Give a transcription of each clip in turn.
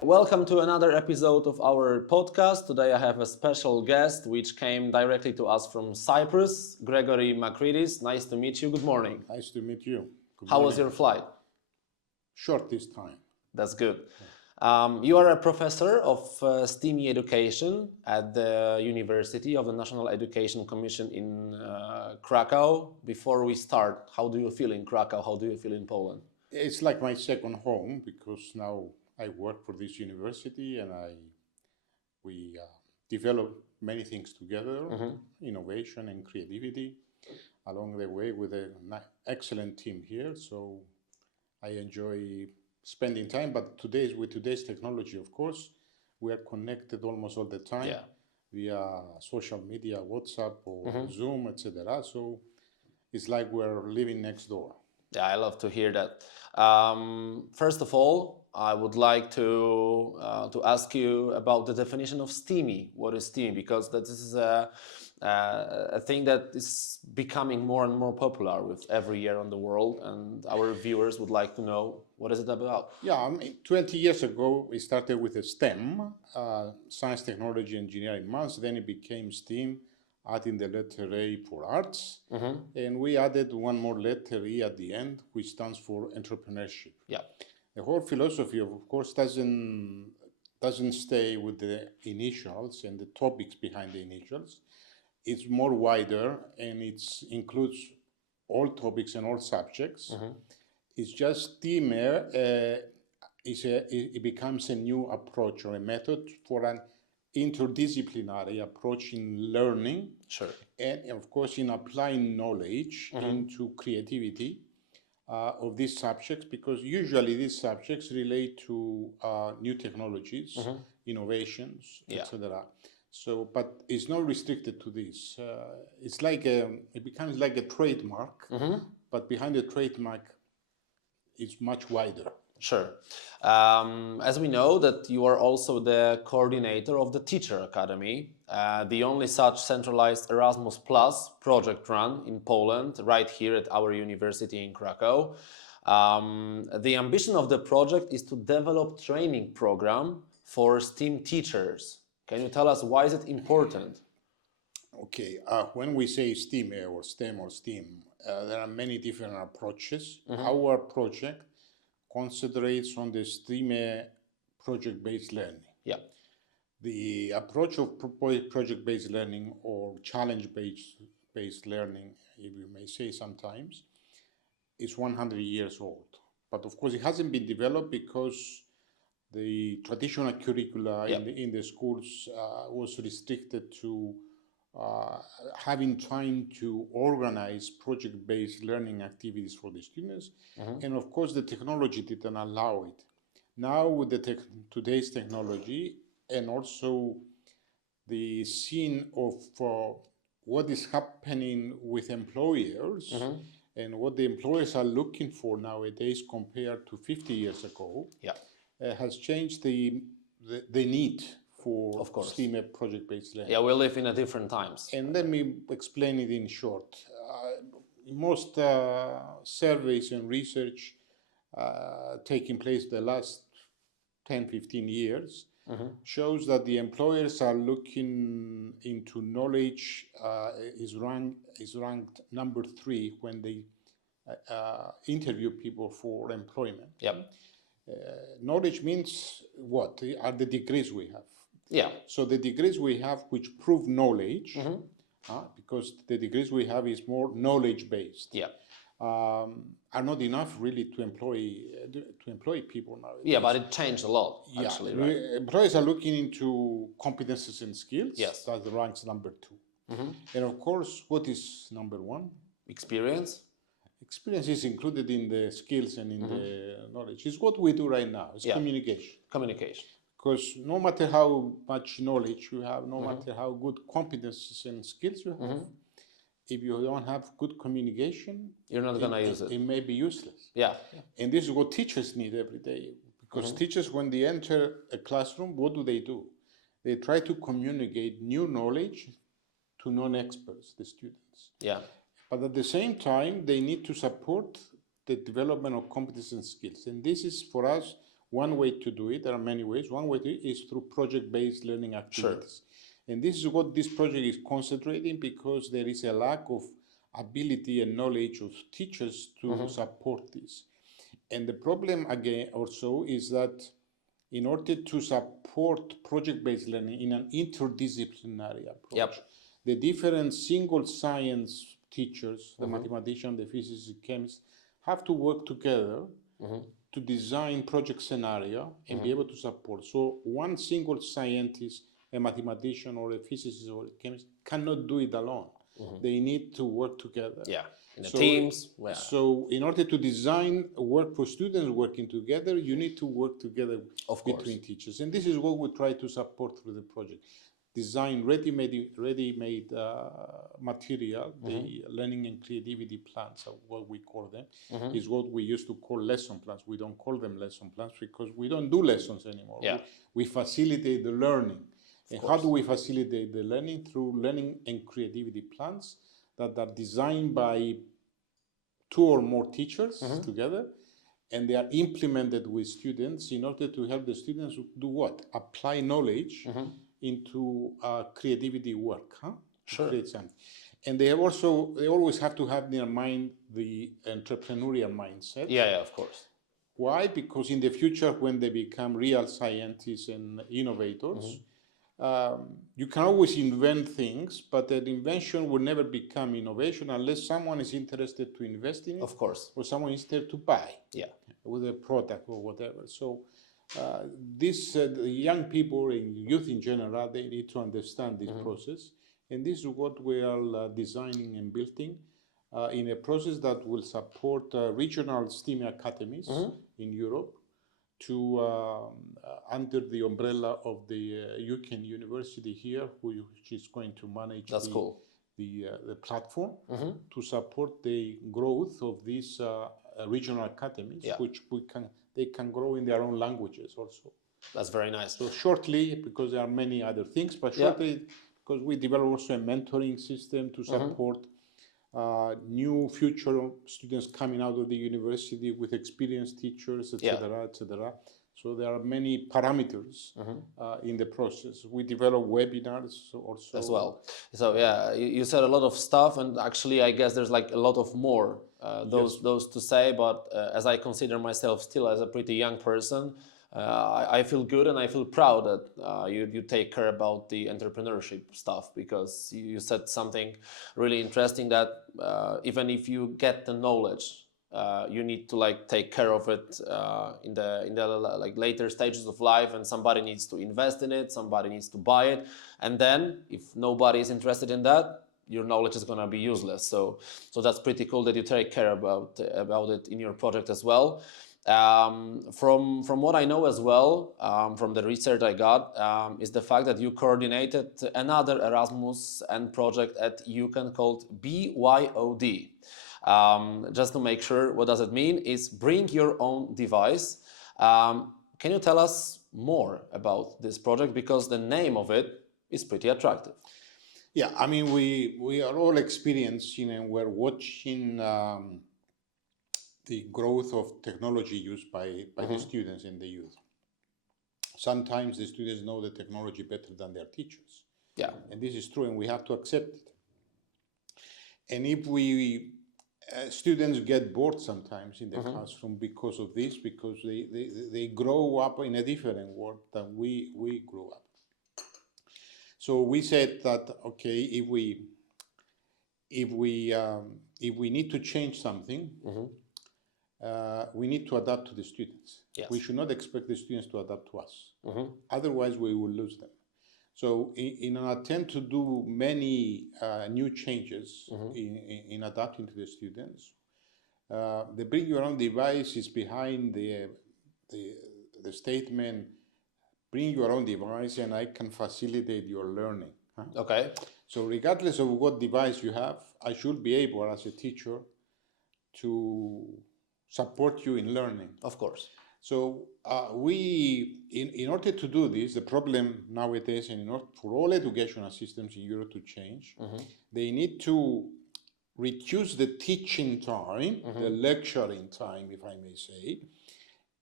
Welcome to another episode of our podcast. Today I have a special guest which came directly to us from Cyprus, Gregory Makrides. Nice to meet you. Good morning. Nice to meet you. How was your flight? Short this time. That's good. You are a professor of STEAME Education at the University of the National Education Commission in Krakow. Before we start, how do you feel in Krakow? How do you feel in Poland? It's like my second home because now I work for this university and we develop many things together, innovation and creativity along the way with an excellent team here. So I enjoy spending time, but with today's technology, of course, we are connected almost all the time via social media, WhatsApp or Zoom, etc. So it's like we're living next door. Yeah, I love to hear that. First of all, I would like to ask you about the definition of STEAME. What is STEAM? Because this is a thing that is becoming more and more popular with every year on the world, and our viewers would like to know what is it about. Yeah, 20 years ago we started with a STEM, science, technology, engineering, maths. Then it became STEAM, adding the letter A for arts, and we added one more letter E at the end, which stands for entrepreneurship. Yeah. The whole philosophy, of course, doesn't stay with the initials and the topics behind the initials. It's more wider and it includes all topics and all subjects. It's just STEAM. It becomes a new approach or a method for an interdisciplinary approach in learning, and of course in applying knowledge into creativity of these subjects, because usually these subjects relate to new technologies, innovations, etc. So, but it's not restricted to this. It's like it becomes like a trademark, but behind the trademark is much wider. Sure. As we know that you are also the coordinator of the Teacher Academy, the only such centralized Erasmus Plus project run in Poland, right here at our university in Krakow. The ambition of the project is to develop training program for STEAM teachers. Can you tell us why is it important? Okay, when we say STEAM or STEM or STEAM, there are many different approaches. Our project concentrates on the STEAME project-based learning. Yeah. The approach of project-based learning or challenge-based learning, if you may say sometimes, is 100 years old. But of course it hasn't been developed because the traditional curricula in the schools was restricted to having time to organize project-based learning activities for the students. And of course the technology didn't allow it. Now with today's technology and also the scene of what is happening with employers and what the employers are looking for nowadays compared to 50 years ago, has changed the need for STEAM project-based learning. Yeah, we live in a different times. And let me explain it in short. Most surveys and research taking place the last 10, 15 years shows that the employers are looking into knowledge is ranked number 3 when they interview people for employment. Knowledge means what? Are the degrees we have. Yeah. So the degrees we have which prove knowledge, because the degrees we have is more knowledge-based, are not enough really to employ people nowadays. Yeah, but it changed a lot, actually, right? Employers are looking into competences and skills. Yes. That ranks number 2. And of course, what is number 1? Experience. Experience is included in the skills and in the knowledge. It's what we do right now. It's communication. Communication. Because no matter how much knowledge you have, no matter how good competences and skills you have, if you don't have good communication, you're not going to use it. It may be useless. Yeah. And this is what teachers need every day. Because teachers, when they enter a classroom, what do? They try to communicate new knowledge to non-experts, the students. Yeah. But at the same time, they need to support the development of competence and skills. And this is, for us, One way to do it, there are many ways. One way to do it is through project-based learning activities. And this is what this project is concentrating, because there is a lack of ability and knowledge of teachers to support this. And the problem again also is that in order to support project-based learning in an interdisciplinary approach, the different single science teachers, the mathematician, the physicists, the chemists, have to work together to design project scenario and be able to support. So one single scientist, a mathematician or a physicist or a chemist cannot do it alone. They need to work together. Yeah, in the teams. So in order to design work for students working together, you need to work together between teachers. And this is what we try to support through the project. Design ready-made material, the learning and creativity plans, what we call them, is what we used to call lesson plans. We don't call them lesson plans because we don't do lessons anymore. We facilitate the learning. And how do we facilitate the learning? Through learning and creativity plans that are designed by 2 or more teachers together, and they are implemented with students in order to help the students do what? Apply knowledge into creativity work, create something. And they always have to have in their mind the entrepreneurial mindset. Of course. Why? Because in the future, when they become real scientists and innovators, you can always invent things, but that invention will never become innovation unless someone is interested to invest in it. Of course. Or someone is there to buy. With a product or whatever. So the young people and youth in general, they need to understand this process. And this is what we are designing and building in a process that will support regional STEAME academies in Europe to under the umbrella of the UKEN University here, which is going to manage the platform to support the growth of these regional academies, which they can grow in their own languages also. That's very nice. So shortly, because there are many other things, but shortly, because we develop also a mentoring system to support new future students coming out of the university with experienced teachers, etc., etc. So there are many parameters in the process. We develop webinars also as well. So you said a lot of stuff, and actually I guess there's like a lot of more those to say. But as I consider myself still as a pretty young person, I feel good and I feel proud that you take care about the entrepreneurship stuff, because you said something really interesting that even if you get the knowledge, you need to like take care of it in the like later stages of life, and somebody needs to invest in it, somebody needs to buy it, and then if nobody is interested in that, your knowledge is gonna be useless. So that's pretty cool that you take care about it in your project as well. From what I know as well, from the research I got, is the fact that you coordinated another Erasmus and project at UKEN called BYOD. Just to make sure, what does it mean? Is bring your own device. Can you tell us more about this project, because the name of it is pretty attractive? Yeah, I mean, we are all experiencing and we're watching the growth of technology used by the students and the youth. Sometimes the students know the technology better than their teachers. Yeah. And this is true, and we have to accept it. And if students get bored sometimes in the classroom because of this, because they grow up in a different world than we grew up. So we said that, okay, if we need to change something, we need to adapt to the students. Yes. We should not expect the students to adapt to us. Otherwise, we will lose them. So in an attempt to do many new changes in adapting to the students, the bring your own device is behind the statement, bring your own device and I can facilitate your learning. Okay. So regardless of what device you have, I should be able as a teacher to support you in learning. Of course. So in order to do this, the problem nowadays, and in order for all educational systems in Europe to change, they need to reduce the teaching time, the lecturing time, if I may say,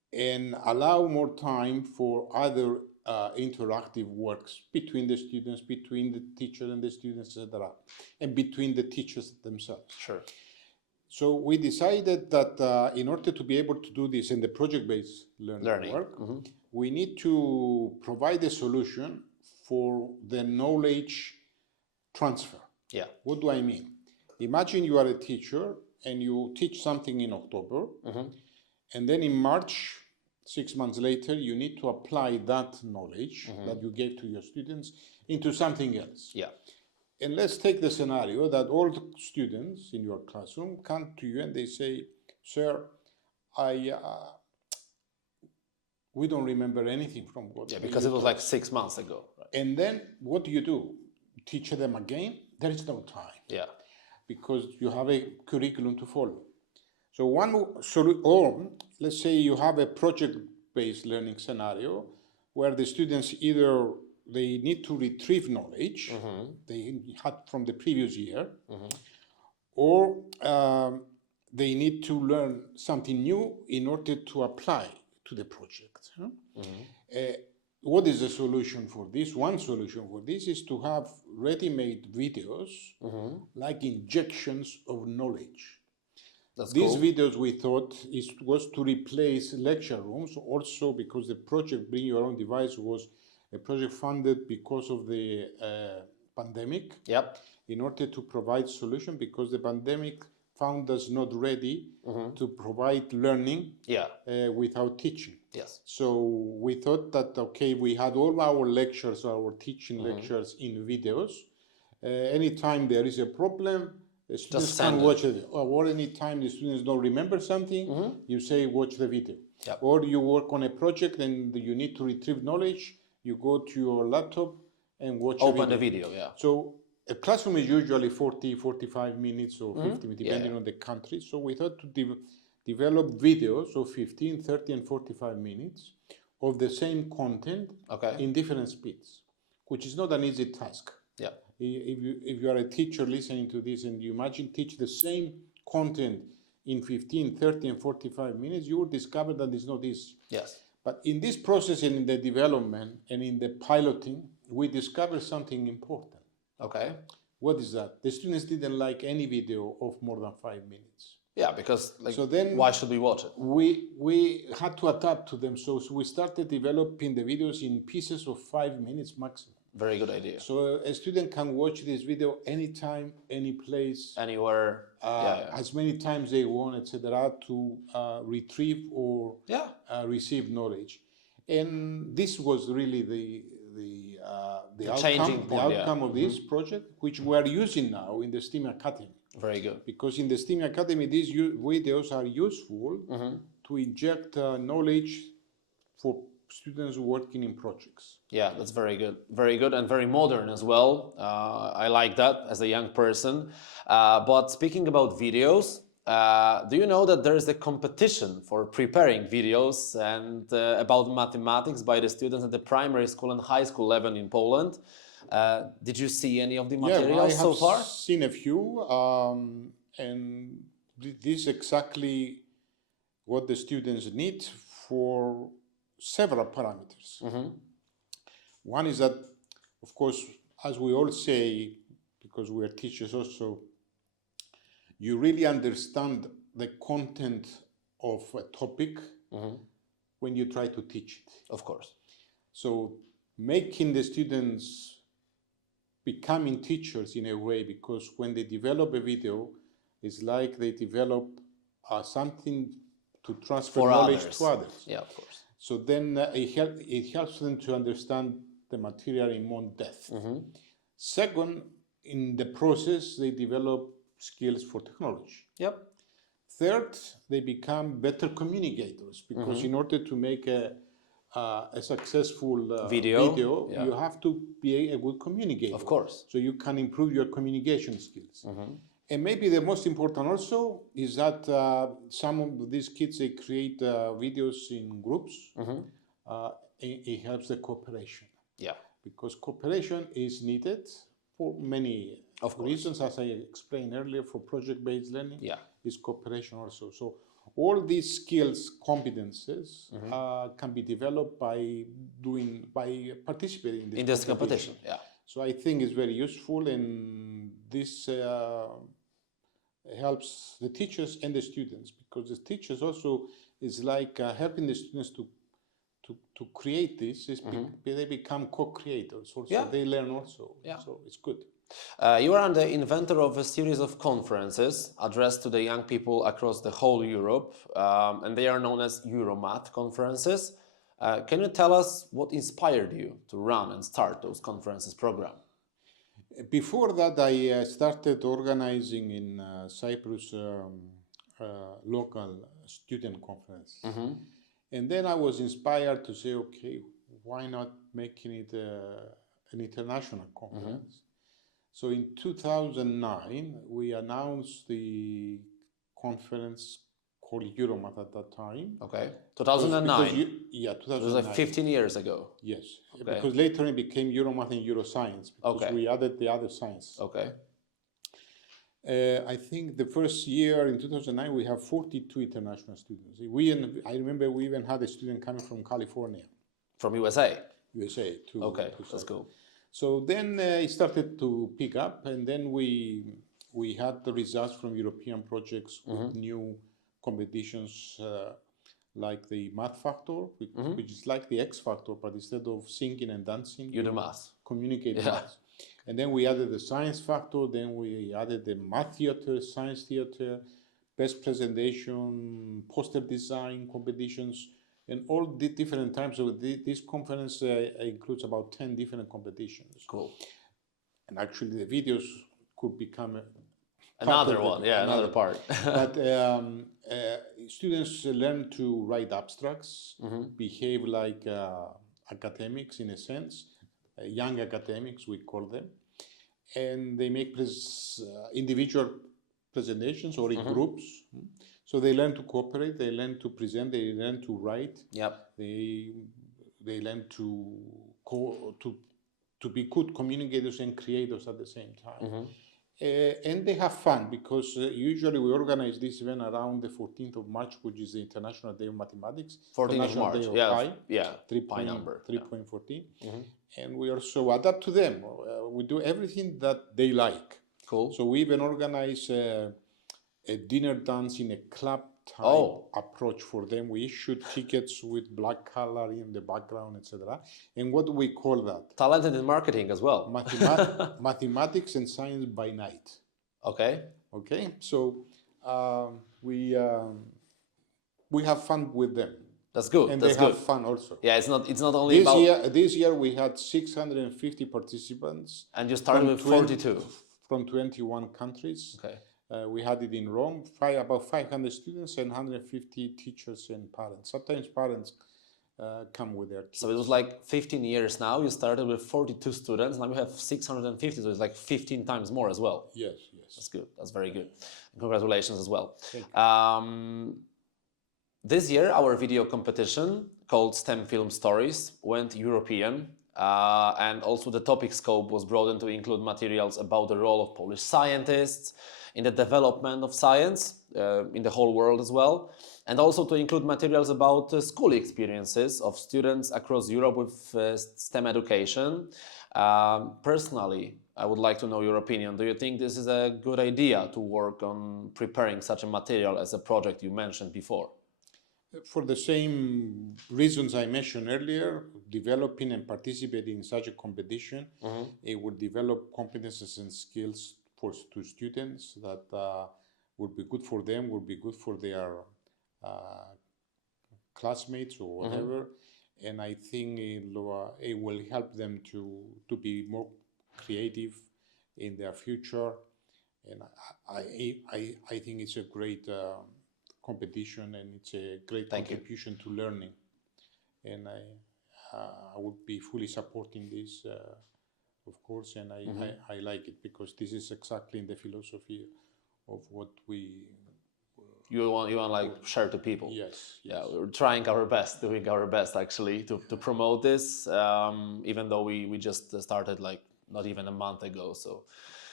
and allow more time for other interactive works between the students, between the teacher and the students, etc., and between the teachers themselves. Sure. So we decided that in order to be able to do this in the project-based learning work, we need to provide a solution for the knowledge transfer. Yeah. What do I mean? Imagine you are a teacher and you teach something in October, and then in March, 6 months later, you need to apply that knowledge that you gave to your students into something else. Yeah. And let's take the scenario that all the students in your classroom come to you and they say, "Sir, we don't remember anything from what." Yeah, because it was like 6 months ago. Right? And then what do? Teach them again? There is no time. Yeah. Because you have a curriculum to follow. So or let's say you have a project-based learning scenario where the students either they need to retrieve knowledge they had from the previous year, or they need to learn something new in order to apply to the project. What is the solution for this? One solution for this is to have ready-made videos, like injections of knowledge. These videos we thought was to replace lecture rooms, also because the project Bring Your Own Device was a project funded because of the pandemic. Yep. In order to provide solution, because the pandemic found us not ready to provide learning without teaching. Yes. So we thought that, okay, we had all our lectures, our teaching lectures in videos. Anytime there is a problem, the students can watch it. Or anytime the students don't remember something, you say, watch the video. Yep. Or you work on a project and you need to retrieve knowledge, you go to your laptop and watch the video. Yeah. So a classroom is usually 40, 45 minutes or 50 minutes, depending on the country. So we thought to develop videos of 15, 30, and 45 minutes of the same content in different speeds, which is not an easy task. Yeah. If you are a teacher listening to this and you imagine teach the same content in 15, 30, and 45 minutes, you will discover that it's not easy. Yes. But in this process and in the development and in the piloting, we discovered something important. Okay. What is that? The students didn't like any video of more than 5 minutes. Yeah, because so then why should we watch it? We had to adapt to them, so we started developing the videos in pieces of 5 minutes maximum. Very good idea. So a student can watch this video anytime, any place, anywhere, as many times they want, etc., to retrieve or receive knowledge. And this was really the outcome of this project, which we are using now in the STEAME Academy. Very good. Because in the STEAME Academy, these videos are useful to inject knowledge for students working in projects. Yeah, that's very good. Very good and very modern as well. I like that as a young person. But speaking about videos, do you know that there is a competition for preparing videos and about mathematics by the students at the primary school and high school level in Poland? Did you see any of the materials so far? I have seen a few, and this is exactly what the students need for several parameters. One is that, of course, as we all say, because we are teachers also, you really understand the content of a topic when you try to teach it. Of course. So making the students becoming teachers in a way, because when they develop a video, it's like they develop something to transfer knowledge to others. Yeah, of course. So then it helps them to understand the material in more depth. Second, in the process, they develop skills for technology. Yep. Third, they become better communicators, because in order to make a successful video you have to be a good communicator. Of course. So you can improve your communication skills. And maybe the most important also is that some of these kids, they create videos in groups. It helps the cooperation. Yeah. Because cooperation is needed for many reasons, as I explained earlier, for project-based learning. Yeah. Is cooperation also. So All these skills, competences can be developed by participating in In this competition, yeah. So I think it's very useful, and this helps the teachers and the students, because the teachers also is like helping the students to create this. They become co-creators also. Yeah. They learn also. Yeah. So it's good. You are the inventor of a series of conferences addressed to the young people across the whole Europe, and they are known as Euromath conferences. Can you tell us what inspired you to run and start those conferences program? Before that, I started organizing in Cyprus local student conference. And then I was inspired to say, okay, why not making it an international conference? So in 2009, we announced the conference called Euromath at that time. Okay, 2009. Yeah, 2009. It was like 15 years ago. Yes, Okay. because later it became Euromath and Euroscience, because Okay. we added the other science. Okay. I think the first year in 2009 we have 42 international students. I remember we even had a student coming from California. From USA? USA too. Okay, that's cool. So then it started to pick up, and then we had the results from European projects with new competitions like the Math Factor, which is like the X Factor, but instead of singing and dancing, you do math. Communicate math. And then we added the Science Factor, then we added the Math Theater, Science Theater, Best Presentation, Poster Design competitions, and all the different types of this conference includes about 10 different competitions. Cool. And actually the videos could become another one, another part. But students learn to write abstracts, behave like academics in a sense, young academics we call them, and they make individual presentations or in groups. So they learn to cooperate, they learn to present, they learn to write. Yep. They learn to be good communicators and creators at the same time. And they have fun, because usually we organize this event around the 14th of March, which is the International Day of Mathematics. 14th of March, Pi, 3.14. And we also adapt to them. We do everything that they like. Cool. So we even organize a dinner dance in a club type approach for them. We issue tickets with black color in the background, etc. And what do we call that? Talented in marketing as well. Mathematics and science by night. Okay. Okay. So we have fun with them. That's good. And That's they good. have fun also. Yeah, it's not only this year we had 650 participants. And you started with 42 from 21 countries. Okay. We had it in Rome, about 500 students and 150 teachers and parents. Sometimes parents come with their kids. So it was like 15 years now. You started with 42 students. Now you have 650, so it's like 15 times more as well. Yes, yes. That's good. That's very good. Congratulations as well. Thank you. This year, our video competition called STEM Film Stories went European. And also the topic scope was broadened to include materials about the role of Polish scientists in the development of science in the whole world as well, and also to include materials about school experiences of students across Europe with STEM education. Personally, I would like to know your opinion. Do you think this is a good idea to work on preparing such a material as a project you mentioned before? For the same reasons I mentioned earlier, developing and participating in such a competition, it will develop competences and skills to students that would be good for them, would be good for their classmates or whatever. And I think it will help them to be more creative in their future. And I think it's a great competition, and it's a great contribution to learning. And I would be fully supporting this, of course, and I like it, because this is exactly in the philosophy of what you want like share to people. Yes. Yeah, we're trying our best, doing our best actually to promote this, even though we just started like not even a month ago. So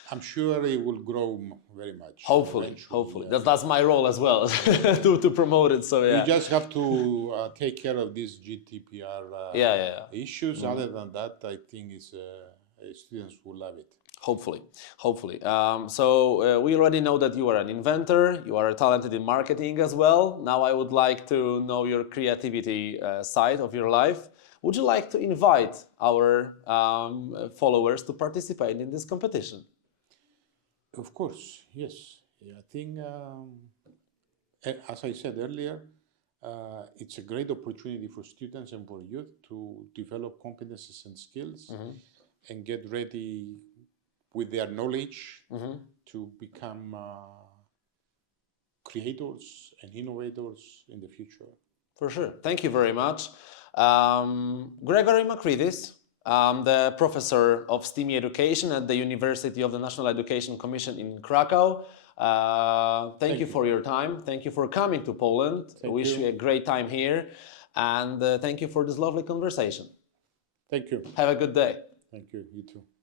I'm sure it will grow very much. Hopefully, eventually, hopefully. yes. That's my role as well, to promote it. So You yeah. just have to take care of these GDPR Yeah. issues. Other than that, I think students will love it. Hopefully. We already know that you are an inventor, you are talented in marketing as well. Now I would like to know your creativity side of your life. Would you like to invite our followers to participate in this competition? Of course, yes. Yeah, I think, as I said earlier, it's a great opportunity for students and for youth to develop competences and skills and get ready with their knowledge to become creators and innovators in the future. For sure. Thank you very much. Gregory Makrides, the professor of STEAME Education at the University of the National Education Commission in Krakow. Thank you for your time. Thank you for coming to Poland. I wish you a great time here. And thank you for this lovely conversation. Thank you. Have a good day. Thank you. You too.